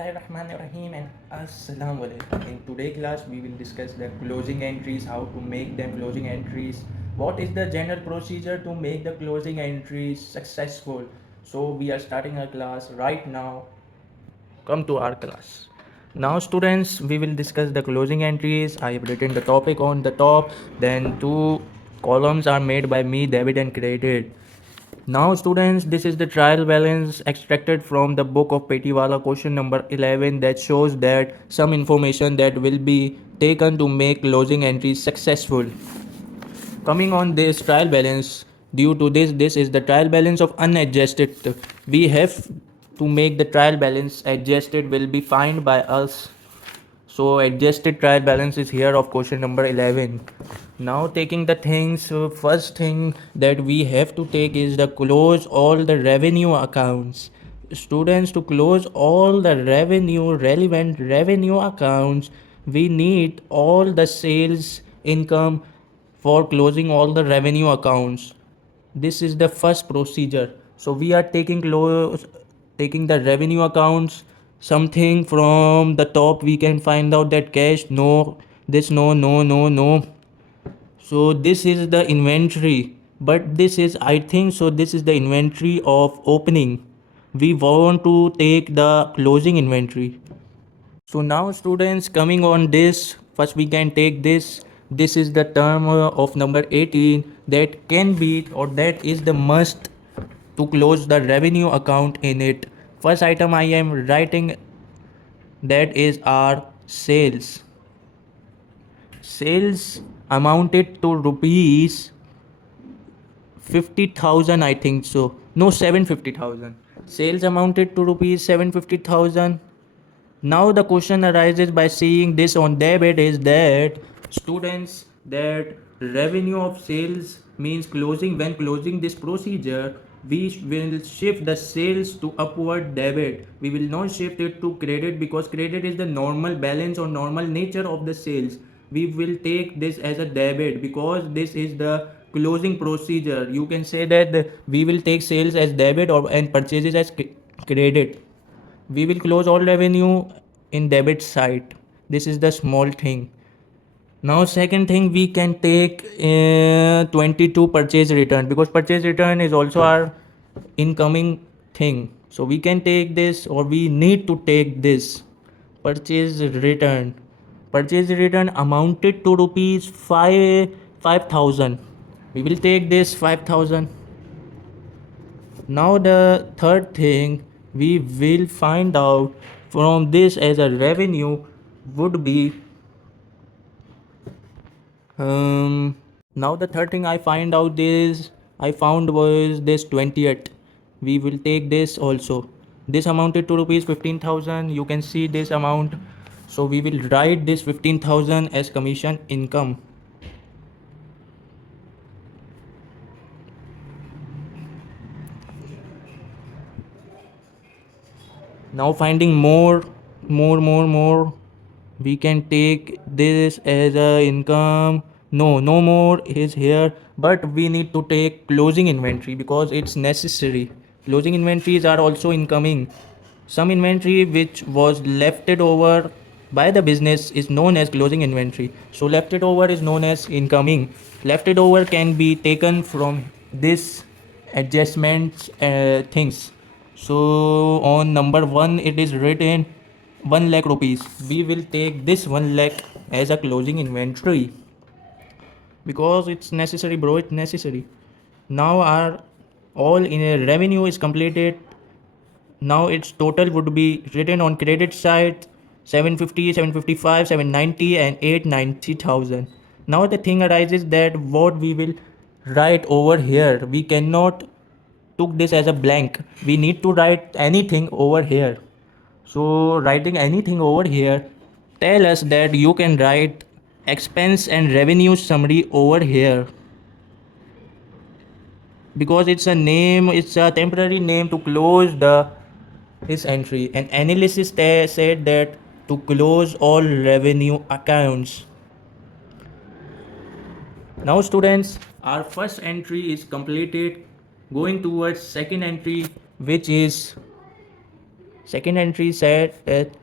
Bismillahirrahmanirrahim and Assalamu alaikum. In today's class, we will discuss the closing entries, how to make them closing entries, what is the general procedure to make the closing entries successful. So we are starting our class right now. Come to our class. Now, students, we will discuss the closing entries. I have written the topic on the top. Then two columns are made by me, debit and credit. Now, students, this is the trial balance extracted from the book of Petiwala, question number 11, that shows that some information that will be taken to make closing entries successful. Coming on this trial balance, due to this is the trial balance of unadjusted. We have to make the trial balance adjusted will be find by us. So adjusted trial balance is here of question number 11. Now taking the things, first thing that we have to take is the close all the revenue accounts. Students, to close all the revenue relevant revenue accounts, we need all the sales income for closing all the revenue accounts. This is the first procedure. So we are taking the revenue accounts. Something from the top we can find out that cash, no, this, no, no, no, no. So this is the inventory, but this is, I think so, this is the inventory of opening. We want to take the closing inventory. So now, students, coming on this, first we can take this. This is the term of number 18 that can be, or that is the must to close the revenue account in it. First item I am writing, that is our sales. Sales amounted to rupees 50,000, I think so. No, 750,000. Sales amounted to rupees 750,000. Now the question arises by seeing this on debit is that, students, that revenue of sales means closing, when closing this procedure we will shift the sales to upward debit. We will not shift it to credit because credit is the normal balance or normal nature of the sales. We will take this as a debit because this is the closing procedure. You can say that we will take sales as debit or and purchases as credit. We will close all revenue in debit side. This is the small thing. Now second thing, we can take 22 purchase return, because purchase return is also our incoming thing. So we can take this, or we need to take this purchase return. Purchase return amounted to rupees 5,000. We will take this 5,000. Now the third thing we will find out from this as a revenue would be, um, now the third thing I find out is, I found was this 20th. We will take this also. This amounted to rupees 15,000. You can see this amount. So we will write this 15,000 as commission income. Now finding more, we can take this as a income. No more is here, but we need to take closing inventory because it's necessary. Closing inventories are also incoming. Some inventory which was left it over by the business is known as closing inventory. So left it over is known as incoming. Left it over can be taken from this adjustments things. So on number 1 it is written 1 lakh rupees. We will take this 1 lakh as a closing inventory because it's necessary, bro. It's necessary. Now our all in a revenue is completed. Now its total would be written on credit side: 750, 755, 790 and 890,000. Now the thing arises that what we will write over here, we cannot took this as a blank. We need to write anything over here. So writing anything over here, tell us that you can write expense and revenue summary over here, because it's a name, it's a temporary name to close the his entry. And analysis said that to close all revenue accounts. Now students, our first entry is completed. Going towards second entry, which is Second entry said that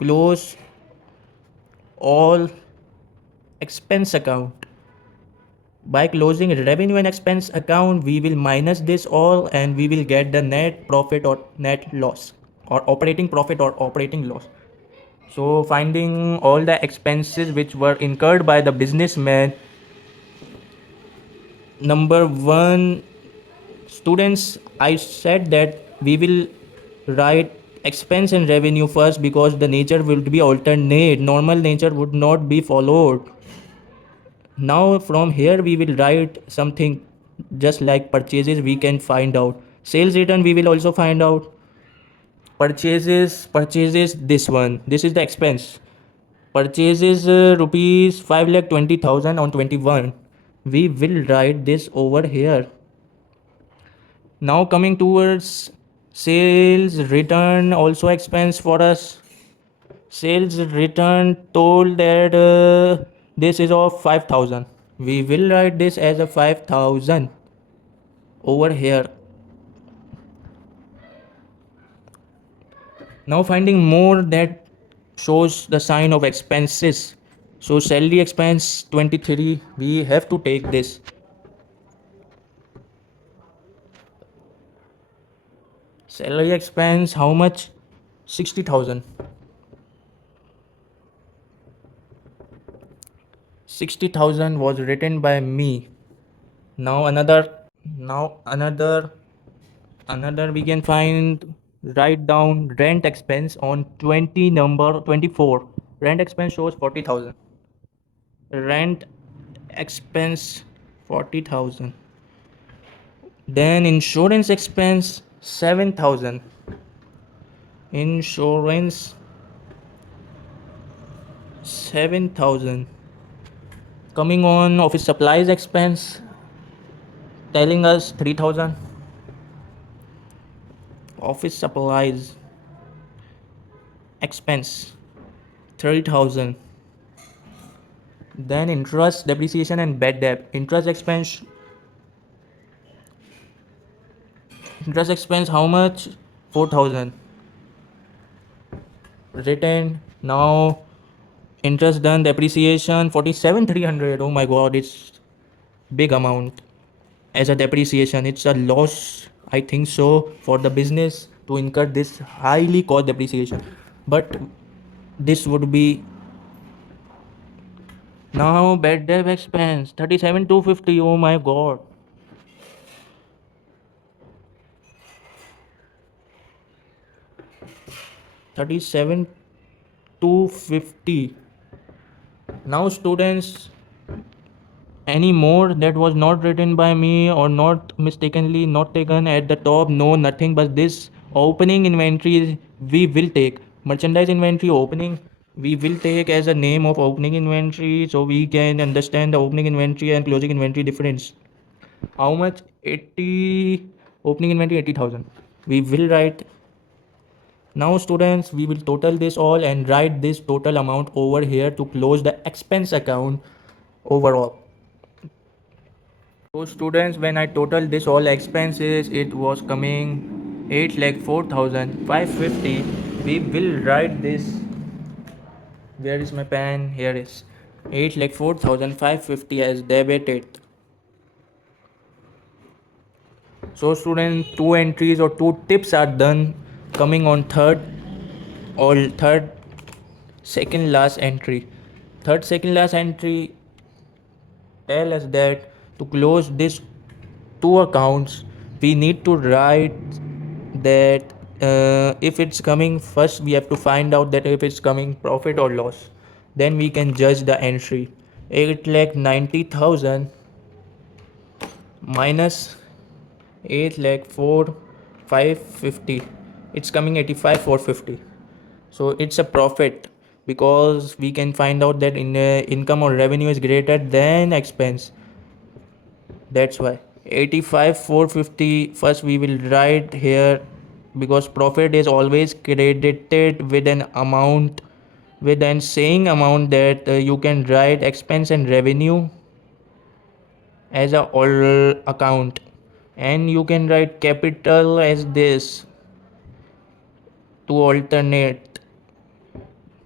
close all expense account. By closing revenue and expense account, we will minus this all and we will get the net profit or net loss, or operating profit or operating loss. So finding all the expenses which were incurred by the businessman. Number one, students, I said that we will write expense and revenue first because the nature will be alternate. Normal nature would not be followed. Now from here we will write something just like purchases we can find out. Sales return we will also find out. Purchases this one. This is the expense. Purchases rupees 5,20,000 on 21. We will write this over here. Now coming towards sales return, also expense for us. Sales return told that this is of 5,000. We will write this as a 5,000 over here. Now finding more that shows the sign of expenses. So salary expense 23, we have to take this. Salary expense how much? 60,000. 60,000 was written by me. Now another we can find, write down rent expense on 20 number 24. Rent expense shows 40,000. Rent expense 40,000. Then insurance expense 7,000. Insurance 7,000. Coming on office supplies expense, telling us 3,000. Office supplies expense 3,000. Then interest, depreciation and bad debt. Interest expense how much? 4,000. Written. Now interest done, depreciation 47,300. Oh my god, it's big amount as a depreciation. It's a loss, I think so, for the business to incur this highly cost depreciation. But this would be. Now bad debt expense 37,250. Oh my god. 37,250. Now students, any more that was not written by me or not mistakenly not taken at the top? No, nothing, but this opening inventory we will take. Merchandise inventory opening we will take as a name of opening inventory, so we can understand the opening inventory and closing inventory difference. How much? 80. Opening inventory 80,000. We will write. Now students, we will total this all and write this total amount over here to close the expense account overall. So students, when I total this all expenses, it was coming 8,04,550. We will write this. Where is my pen? Here is 8,04,550 as debited. So students, two entries or two tips are done. Coming on third second last entry. Third second last entry tell us that to close this two accounts we need to write that if it's coming first, we have to find out that if it's coming profit or loss, then we can judge the entry. 8,90,000 minus 8,04,550, it's coming 85,450. So it's a profit because we can find out that income or revenue is greater than expense. That's why 85,450 first we will write here, because profit is always credited with an amount, with an saying amount, that you can write expense and revenue as a all account, and you can write capital as this. to alternate.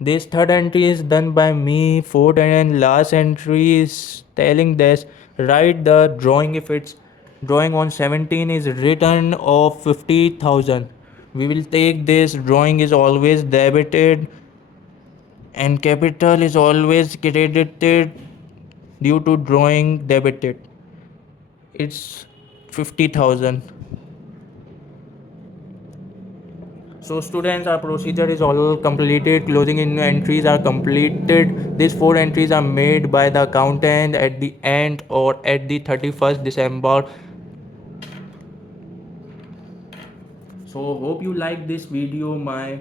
This third entry is done by me. Fourth and last entry is telling this write the drawing if it's drawing on 17 is written of 50,000. We will take this drawing is always debited and capital is always credited due to drawing debited. It's 50,000. So students, our procedure is all completed. Closing in entries are completed. These four entries are made by the accountant at the end or at the 31st December. So hope you like this video. My